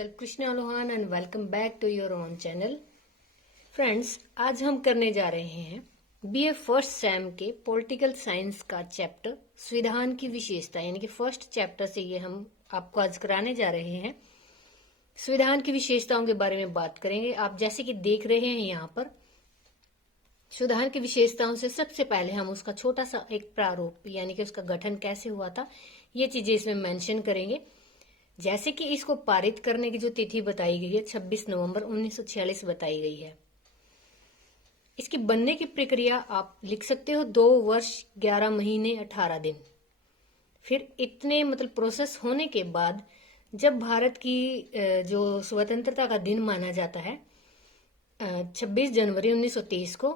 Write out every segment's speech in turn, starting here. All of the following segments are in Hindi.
myself Krishna Lohan and welcome back to your own channel. Friends, आज हम करने जा रहे हैं बीए फर्स्ट सेम के पॉलिटिकल साइंस का चैप्टर संविधान की विशेषता, यानी कि फर्स्ट चैप्टर से ये हम आपको आज कराने जा रहे हैं। संविधान की विशेषताओं के बारे में बात करेंगे। आप जैसे कि देख रहे हैं यहाँ पर संविधान की विशेषताओं से सबसे पहले हम उसका छोटा सा एक प्रारूप यानी कि उसका गठन कैसे हुआ था ये चीजें इसमें मेंशन करेंगे। जैसे कि इसको पारित करने की जो तिथि बताई गई है 26 नवंबर 1946 बताई गई है। इसके बनने की प्रक्रिया आप लिख सकते हो 2 वर्ष 11 महीने 18 दिन। फिर इतने प्रोसेस होने के बाद जब भारत की जो स्वतंत्रता का दिन माना जाता है 26 जनवरी 1923 को,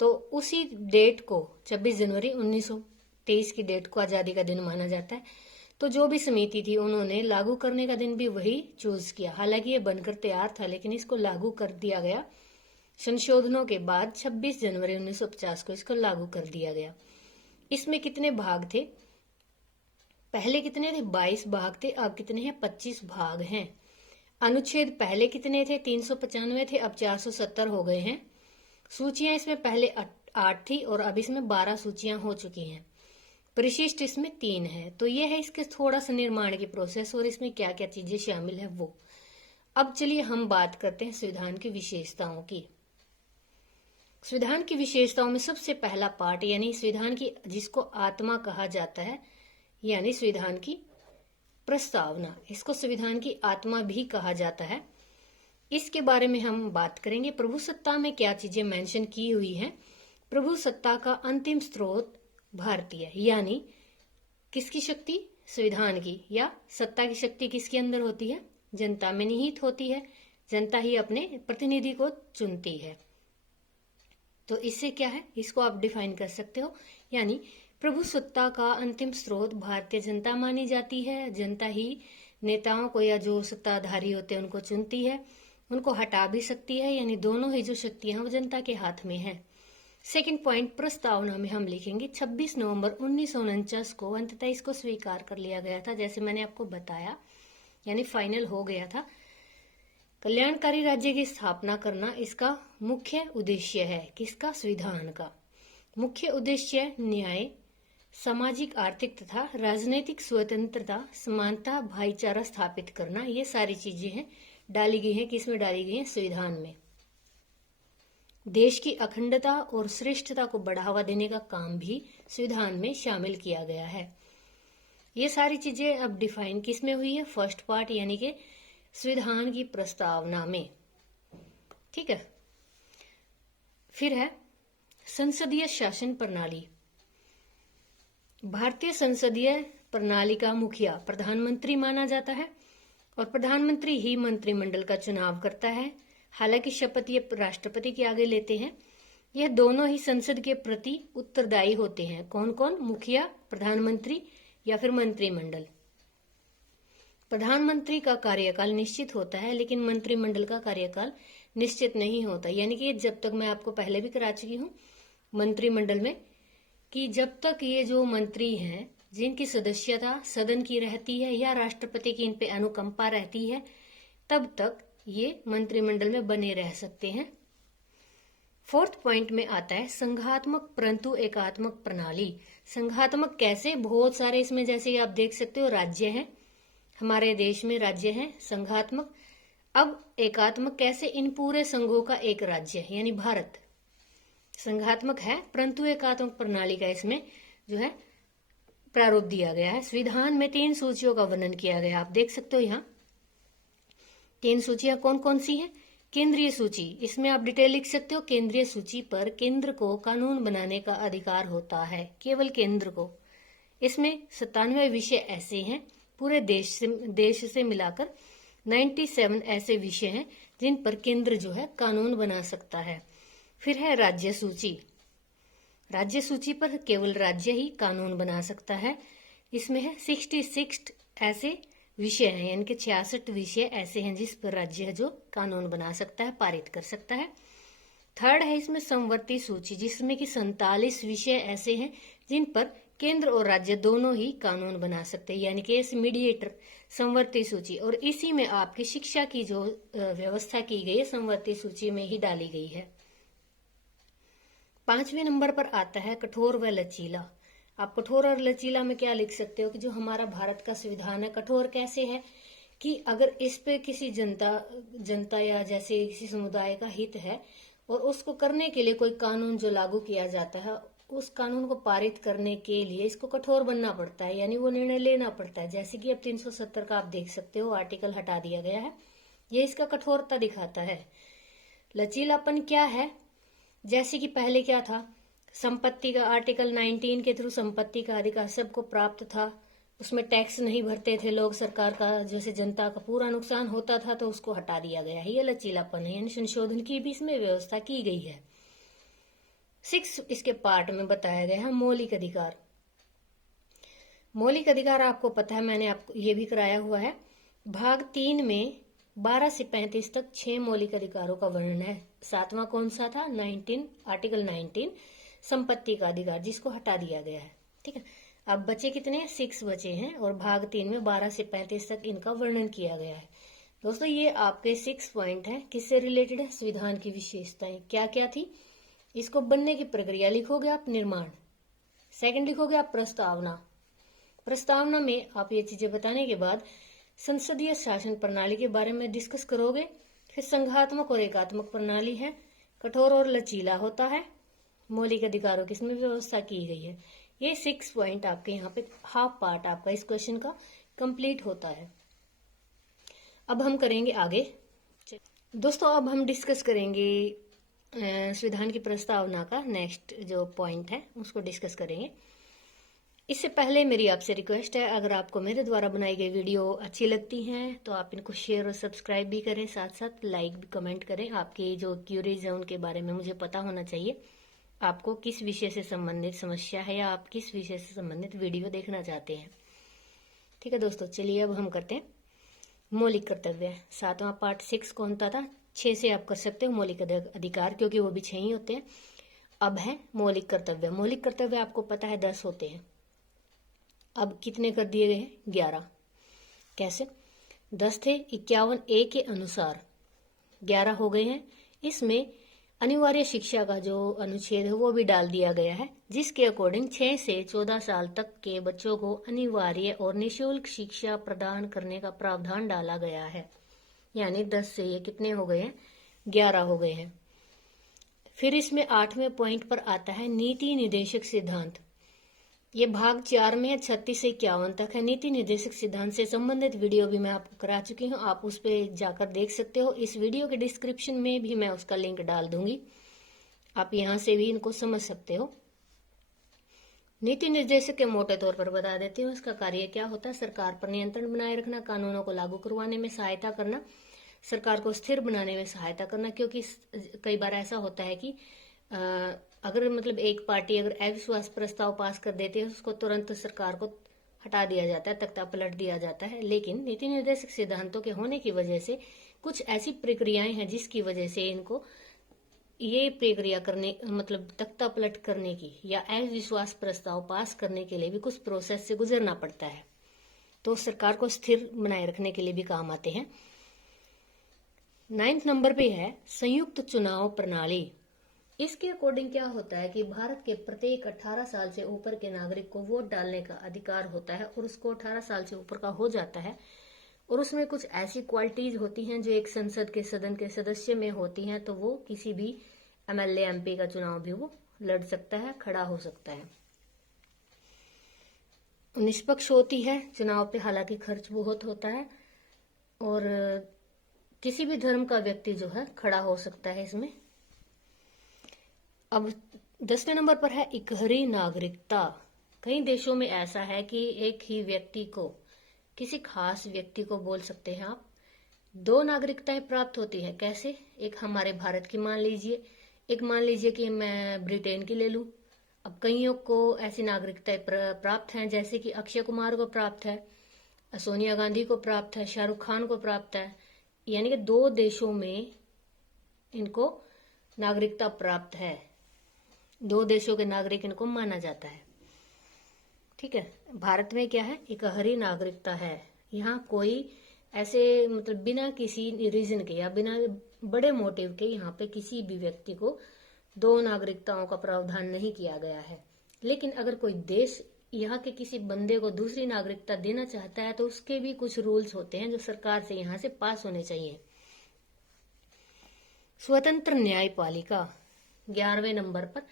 तो उसी डेट को 26 जनवरी 1923 की डेट को आजादी का दिन माना जाता है। तो जो भी समिति थी उन्होंने लागू करने का दिन भी वही चूज किया। हालांकि ये बनकर तैयार था लेकिन इसको लागू कर दिया गया संशोधनों के बाद 26 जनवरी 1950 को इसको लागू कर दिया गया। इसमें कितने भाग थे? पहले कितने थे? 22 भाग थे। अब कितने हैं? 25 भाग हैं। अनुच्छेद पहले कितने थे? 395 थे, अब 470 हो गए हैं। सूचियां इसमें पहले 8 थी और अब इसमें 12 सूचियां हो चुकी हैं। परिशिष्ट इसमें 3 है। तो ये है इसके थोड़ा सा निर्माण की प्रोसेस और इसमें क्या क्या चीजें शामिल है वो। अब चलिए हम बात करते हैं संविधान की विशेषताओं की। संविधान की विशेषताओं में सबसे पहला पार्ट यानी संविधान की जिसको आत्मा कहा जाता है, यानी संविधान की प्रस्तावना, इसको संविधान की आत्मा भी कहा जाता है। इसके बारे में हम बात करेंगे। प्रभुसत्ता में क्या चीजें मेंशन की हुई हैं। प्रभुसत्ता का अंतिम स्रोत भारतीय, यानी किसकी शक्ति? संविधान की। या सत्ता की शक्ति किसके अंदर होती है? जनता में निहित होती है। जनता ही अपने प्रतिनिधि को चुनती है। तो इससे क्या है, इसको आप डिफाइन कर सकते हो। यानी प्रभुसत्ता का अंतिम स्रोत भारतीय जनता मानी जाती है। जनता ही नेताओं को या जो सत्ताधारी होते हैं उनको चुनती है, उनको हटा भी सकती है। यानी दोनों ही जो शक्तियां वो जनता के हाथ में है। सेकंड पॉइंट, प्रस्तावना में हम लिखेंगे 26 नवंबर 1949 को अंततः इसको स्वीकार कर लिया गया था, जैसे मैंने आपको बताया, यानी फाइनल हो गया था। कल्याणकारी राज्य की स्थापना करना इसका मुख्य उद्देश्य है। किसका? संविधान का। मुख्य उद्देश्य न्याय, सामाजिक, आर्थिक तथा राजनीतिक स्वतंत्रता, समानता, भाईचारा स्थापित करना, ये सारी चीजें हैं डाली गई हैं। किसमें डाली गई हैं? संविधान में। देश की अखंडता और श्रेष्ठता को बढ़ावा देने का काम भी संविधान में शामिल किया गया है। ये सारी चीजें अब डिफाइन किसमें हुई है? फर्स्ट पार्ट यानी कि संविधान की प्रस्तावना में। ठीक है। फिर है संसदीय शासन प्रणाली। भारतीय संसदीय प्रणाली का मुखिया प्रधानमंत्री माना जाता है और प्रधानमंत्री ही मंत्रिमंडल का चुनाव करता है। हालांकि शपथ ये राष्ट्रपति के आगे लेते हैं। यह दोनों ही संसद के प्रति उत्तरदायी होते हैं। कौन कौन? मुखिया, प्रधानमंत्री या फिर मंत्रिमंडल। प्रधानमंत्री का कार्यकाल निश्चित होता है लेकिन मंत्रिमंडल का कार्यकाल निश्चित नहीं होता। यानी कि जब तक, मैं आपको पहले भी करा चुकी हूँ मंत्रिमंडल में, कि जब तक ये जो मंत्री हैं जिनकी सदस्यता सदन की रहती है या राष्ट्रपति की इन पे अनुकंपा रहती है, तब तक ये मंत्रिमंडल में बने रह सकते हैं। फोर्थ पॉइंट में आता है संघात्मक परंतु एकात्मक प्रणाली। संघात्मक कैसे? बहुत सारे इसमें, जैसे आप देख सकते हो, राज्य हैं, हमारे देश में राज्य हैं। संघात्मक। अब एकात्मक कैसे? इन पूरे संघों का एक राज्य है, यानी भारत संघात्मक है, परंतु एकात्मक प्रणाली का इसमें जो है प्रारूप दिया गया है। संविधान में 3 सूचियों का वर्णन किया गया। आप देख सकते हो यहाँ 3 सूचियां कौन कौन सी हैं? केंद्रीय सूची, इसमें आप डिटेल लिख सकते हो। केंद्रीय सूची पर केंद्र को कानून बनाने का अधिकार होता है, केवल केंद्र को। इसमें 97 विषय ऐसे हैं, पूरे देश से मिलाकर 97 ऐसे विषय हैं जिन पर केंद्र जो है कानून बना सकता है। फिर है राज्य सूची। राज्य सूची पर केवल राज्य ही कानून बना सकता है। इसमें है 66 ऐसे विषय हैं, यानी कि 66 विषय ऐसे हैं जिस पर राज्य है जो कानून बना सकता है, पारित कर सकता है। थर्ड है इसमें संवर्ती सूची, जिसमें कि 47 विषय ऐसे हैं जिन पर केंद्र और राज्य दोनों ही कानून बना सकते हैं, यानी कि इस मीडिएटर संवर्ती सूची, और इसी में आपकी शिक्षा की जो व्यवस्था की गई है संवर्ती सूची में ही डाली गई है। 5वें नंबर पर आता है कठोर व लचीला। आप कठोर और लचीला में क्या लिख सकते हो कि जो हमारा भारत का संविधान है, कठोर कैसे है कि अगर इस पे किसी जनता या जैसे किसी समुदाय का हित है और उसको करने के लिए कोई कानून जो लागू किया जाता है, उस कानून को पारित करने के लिए इसको कठोर बनना पड़ता है, यानी वो निर्णय लेना पड़ता है। जैसे कि अब 370 का आप देख सकते हो आर्टिकल हटा दिया गया है, ये इसका कठोरता दिखाता है। लचीलापन क्या है, जैसे कि पहले क्या था, संपत्ति का आर्टिकल 19 के थ्रू संपत्ति का अधिकार सबको प्राप्त था, उसमें टैक्स नहीं भरते थे लोग, सरकार का जैसे जनता का पूरा नुकसान होता था तो उसको हटा दिया गया है, ये लचीलापन है, यानी संशोधन की भी इसमें व्यवस्था की गई है। 6 इसके पार्ट में बताया गया है मौलिक अधिकार। मौलिक अधिकार आपको पता है, मैंने आपको ये भी कराया हुआ है। भाग 3 में 12 से 35 तक 6 मौलिक अधिकारों का वर्णन है। 7वां कौन सा था, 19, आर्टिकल 19 संपत्ति का अधिकार, जिसको हटा दिया गया है। ठीक है, अब बचे कितने, 6 बचे हैं, और भाग 3 में 12 से 35 तक इनका वर्णन किया गया है। दोस्तों ये आपके 6 पॉइंट हैं, किससे रिलेटेड है, संविधान की विशेषताएं क्या क्या थी। इसको बनने की प्रक्रिया लिखोगे आप, निर्माण। सेकंड लिखोगे आप प्रस्तावना। प्रस्तावना में आप ये चीजें बताने के बाद संसदीय शासन प्रणाली के बारे में डिस्कस करोगे। फिर संघात्मक और एकात्मक प्रणाली है, कठोर और लचीला होता है, मौलिक अधिकारों की इसमें व्यवस्था की गई है। ये 6 पॉइंट आपके यहाँ पे हाफ पार्ट आपका इस क्वेश्चन का कंप्लीट होता है। अब हम करेंगे आगे। दोस्तों अब हम डिस्कस करेंगे संविधान की प्रस्तावना का नेक्स्ट जो पॉइंट है उसको डिस्कस करेंगे। इससे पहले मेरी आपसे रिक्वेस्ट है, अगर आपको मेरे द्वारा बनाई गई वीडियो अच्छी लगती हैं तो आप इनको शेयर और सब्सक्राइब भी करें, साथ साथ लाइक भी कमेंट करें। आपकी जो क्यूरीज है उनके बारे में मुझे पता होना चाहिए, आपको किस विषय से संबंधित समस्या है या आप किस विषय से संबंधित वीडियो देखना चाहते हैं। ठीक है दोस्तों, चलिए अब हम करते हैं मौलिक कर्तव्य। 7वां पार्ट 6 कौन सा था, 6 से आप कर सकते हो मौलिक अधिकार, क्योंकि वो भी 6 ही होते हैं। अब है मौलिक कर्तव्य। मौलिक कर्तव्य आपको पता है 10 होते हैं, अब कितने कर दिए गए हैं, 11। कैसे, 10 थे, 51A के अनुसार 11 हो गए हैं। इसमें अनिवार्य शिक्षा का जो अनुच्छेद है वो भी डाल दिया गया है, जिसके अकॉर्डिंग 6 से 14 साल तक के बच्चों को अनिवार्य और निःशुल्क शिक्षा प्रदान करने का प्रावधान डाला गया है। यानी 10 से ये कितने हो गए हैं, 11 हो गए हैं। फिर इसमें 8वें पॉइंट पर आता है नीति निर्देशक सिद्धांत। ये भाग 4 में है, 36 से 51 तक है। नीति निर्देशक सिद्धांत से संबंधित वीडियो भी मैं आपको करा चुकी हूँ, आप उस पर जाकर देख सकते हो। इस वीडियो के डिस्क्रिप्शन में भी मैं उसका लिंक डाल दूंगी, आप यहाँ से भी इनको समझ सकते हो। नीति निर्देशक के मोटे तौर पर बता देती हूँ, इसका कार्य क्या होता है, सरकार पर नियंत्रण बनाए रखना, कानूनों को लागू करवाने में सहायता करना, सरकार को स्थिर बनाने में सहायता करना। क्योंकि कई बार ऐसा होता है कि अगर मतलब एक पार्टी अगर अविश्वास प्रस्ताव पास कर देती है, उसको तुरंत सरकार को हटा दिया जाता है, तख्ता पलट दिया जाता है। लेकिन नीति निर्देशक सिद्धांतों के होने की वजह से कुछ ऐसी प्रक्रियाएं हैं जिसकी वजह से इनको ये प्रक्रिया करने मतलब तख्ता पलट करने की या अविश्वास प्रस्ताव पास करने के लिए भी कुछ प्रोसेस से गुजरना पड़ता है, तो सरकार को स्थिर बनाए रखने के लिए भी काम आते हैं। 9 नंबर पे है संयुक्त चुनाव प्रणाली। इसके अकॉर्डिंग क्या होता है कि भारत के प्रत्येक 18 साल से ऊपर के नागरिक को वोट डालने का अधिकार होता है, और उसको 18 साल से ऊपर का हो जाता है, और उसमें कुछ ऐसी क्वालिटीज होती हैं जो एक संसद के सदन के सदस्य में होती हैं, तो वो किसी भी MLA MP का चुनाव भी वो लड़ सकता है, खड़ा हो सकता है। निष्पक्ष होती है चुनाव पे, हालांकि खर्च बहुत होता है, और किसी भी धर्म का व्यक्ति जो है खड़ा हो सकता है इसमें। अब 10वें नंबर पर है इकहरी नागरिकता। कई देशों में ऐसा है कि एक ही व्यक्ति को, किसी खास व्यक्ति को बोल सकते हैं आप, 2 नागरिकताएं प्राप्त होती है। कैसे, एक हमारे भारत की मान लीजिए, एक मान लीजिए कि मैं ब्रिटेन की ले लूं। अब कईयों को ऐसी नागरिकताएं प्राप्त हैं, जैसे कि अक्षय कुमार को प्राप्त है, सोनिया गांधी को प्राप्त है, शाहरुख खान को प्राप्त है। यानी कि 2 देशों में इनको नागरिकता प्राप्त है, 2 देशों के नागरिक इनको माना जाता है। ठीक है, भारत में क्या है, एकहरी नागरिकता है। यहाँ कोई ऐसे मतलब बिना किसी रीजन के या बिना बड़े मोटिव के यहाँ पे किसी भी व्यक्ति को दो नागरिकताओं का प्रावधान नहीं किया गया है। लेकिन अगर कोई देश यहाँ के किसी बंदे को दूसरी नागरिकता देना चाहता है तो उसके भी कुछ रूल्स होते हैं जो सरकार से यहाँ से पास होने चाहिए। स्वतंत्र न्यायपालिका 11वें नंबर पर।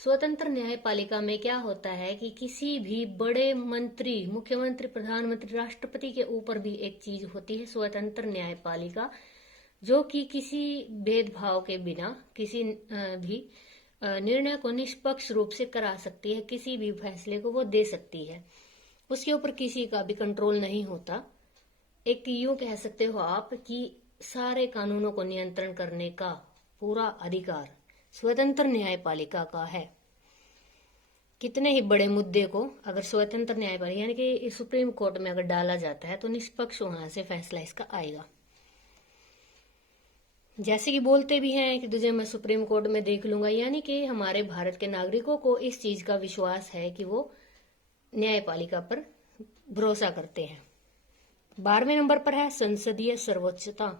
स्वतंत्र न्यायपालिका में क्या होता है कि किसी भी बड़े मंत्री, मुख्यमंत्री, प्रधानमंत्री, राष्ट्रपति के ऊपर भी एक चीज होती है स्वतंत्र न्यायपालिका, जो कि किसी भेदभाव के बिना किसी भी निर्णय को निष्पक्ष रूप से करा सकती है, किसी भी फैसले को वो दे सकती है। उसके ऊपर किसी का भी कंट्रोल नहीं होता। एक यूं कह सकते हो आप कि सारे कानूनों को नियंत्रण करने का पूरा अधिकार स्वतंत्र न्यायपालिका का है। कितने ही बड़े मुद्दे को अगर स्वतंत्र न्यायपालिका यानी कि सुप्रीम कोर्ट में अगर डाला जाता है तो निष्पक्ष वहां से फैसला इसका आएगा। जैसे कि बोलते भी हैं कि तुझे मैं सुप्रीम कोर्ट में देख लूंगा, यानी कि हमारे भारत के नागरिकों को इस चीज का विश्वास है कि वो न्यायपालिका पर भरोसा करते हैं। 12वें नंबर पर है संसदीय सर्वोच्चता।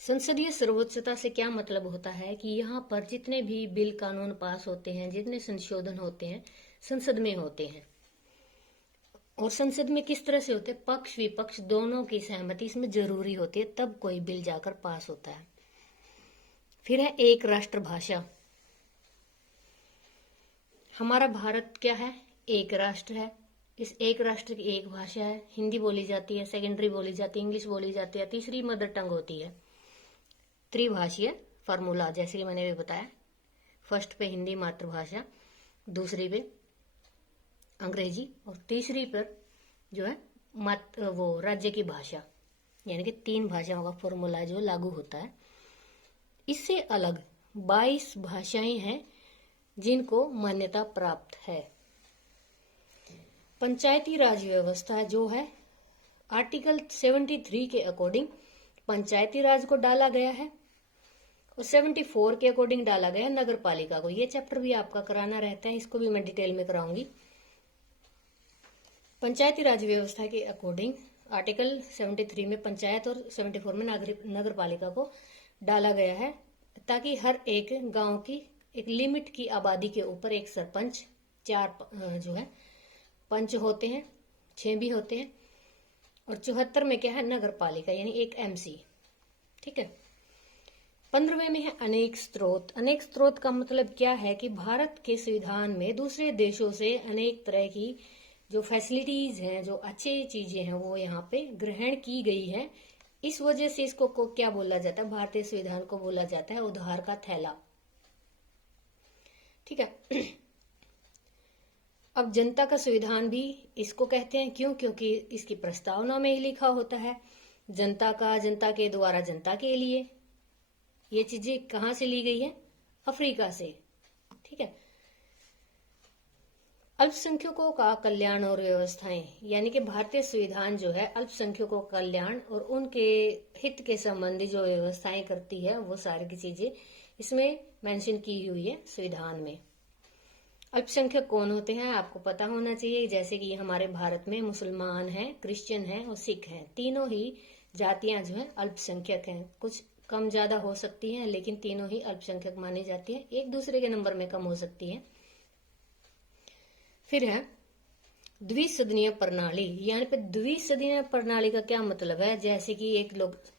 संसदीय सर्वोच्चता से क्या मतलब होता है कि यहाँ पर जितने भी बिल कानून पास होते हैं, जितने संशोधन होते हैं, संसद में होते हैं। और संसद में किस तरह से होते हैं, पक्ष विपक्ष दोनों की सहमति इसमें जरूरी होती है, तब कोई बिल जाकर पास होता है। फिर है एक राष्ट्र भाषा। हमारा भारत क्या है, एक राष्ट्र है। इस एक राष्ट्र की एक भाषा है, हिंदी बोली जाती है, सेकेंडरी बोली जाती है, इंग्लिश बोली जाती है, तीसरी मदर टंग होती है। त्रिभाषीय फार्मूला, जैसे कि मैंने भी बताया, फर्स्ट पे हिंदी मातृभाषा, दूसरी पे अंग्रेजी और तीसरी पर जो है वो राज्य की भाषा, यानी कि 3 भाषाओं का फॉर्मूला जो लागू होता है। इससे अलग 22 भाषाएं हैं जिनको मान्यता प्राप्त है। पंचायती राज व्यवस्था जो है आर्टिकल 73 के अकॉर्डिंग पंचायती राज को डाला गया है और 74 के अकॉर्डिंग डाला गया है नगर पालिका को। ये चैप्टर भी आपका कराना रहता है, इसको भी मैं डिटेल में कराऊंगी। पंचायती राज व्यवस्था के अकॉर्डिंग आर्टिकल 73 में पंचायत और 74 में नगर पालिका को डाला गया है, ताकि हर एक गांव की एक लिमिट की आबादी के ऊपर एक सरपंच, 4 जो है पंच होते हैं, 6 भी होते हैं, और 74 में क्या है नगर पालिका यानी एक एमसी। ठीक है। 15वें में है अनेक स्रोत। अनेक स्रोत का मतलब क्या है कि भारत के संविधान में दूसरे देशों से अनेक तरह की जो फैसिलिटीज हैं, जो अच्छी चीजें हैं, वो यहाँ पे ग्रहण की गई है। इस वजह से इसको क्या बोला जाता है, भारतीय संविधान को बोला जाता है उधार का थैला। ठीक है। अब जनता का संविधान भी इसको कहते हैं, क्यों? क्योंकि इसकी प्रस्तावना में ही लिखा होता है जनता का, जनता के द्वारा जनता के लिए। ये चीजें कहाँ से ली गई है, अफ्रीका से। ठीक है। अल्पसंख्यकों का कल्याण और व्यवस्थाएं, यानी कि भारतीय संविधान जो है अल्पसंख्यकों का कल्याण और उनके हित के संबंधी जो व्यवस्थाएं करती है, वो सारी की चीजें इसमें मेंशन की हुई है संविधान में। अल्पसंख्यक कौन होते हैं आपको पता होना चाहिए, जैसे कि हमारे भारत में मुसलमान हैं, क्रिश्चियन हैं और सिख हैं। तीनों ही जातियां जो है अल्पसंख्यक हैं। कुछ कम ज्यादा हो सकती हैं, लेकिन तीनों ही अल्पसंख्यक मानी जाती है, एक दूसरे के नंबर में कम हो सकती है। फिर है द्विसदनीय प्रणाली। यानी पे द्विसदनीय प्रणाली का क्या मतलब है, जैसे कि एक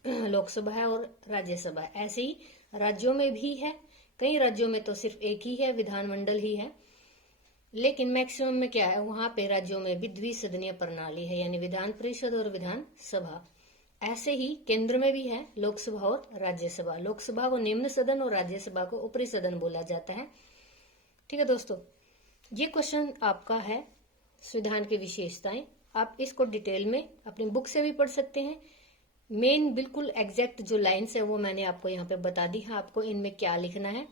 लोकसभा है और राज्यसभा है, ऐसे ही राज्यों में भी है। कई राज्यों में तो सिर्फ एक ही है, विधानमंडल ही है, लेकिन मैक्सिमम में क्या है, वहां पे राज्यों में भी द्विसदनीय प्रणाली है, यानी विधान परिषद और विधान सभा। ऐसे ही केंद्र में भी है लोकसभा और राज्यसभा। लोकसभा को निम्न सदन और राज्यसभा को ऊपरी सदन बोला जाता है। ठीक है दोस्तों, ये क्वेश्चन आपका है संविधान की विशेषताएं। आप इसको डिटेल में अपनी बुक से भी पढ़ सकते हैं। मेन बिल्कुल एग्जैक्ट जो लाइन्स है वो मैंने आपको यहाँ पे बता दी है, आपको इनमें क्या लिखना है।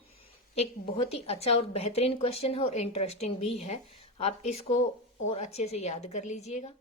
एक बहुत ही अच्छा और बेहतरीन क्वेश्चन है और इंटरेस्टिंग भी है। आप इसको और अच्छे से याद कर लीजिएगा।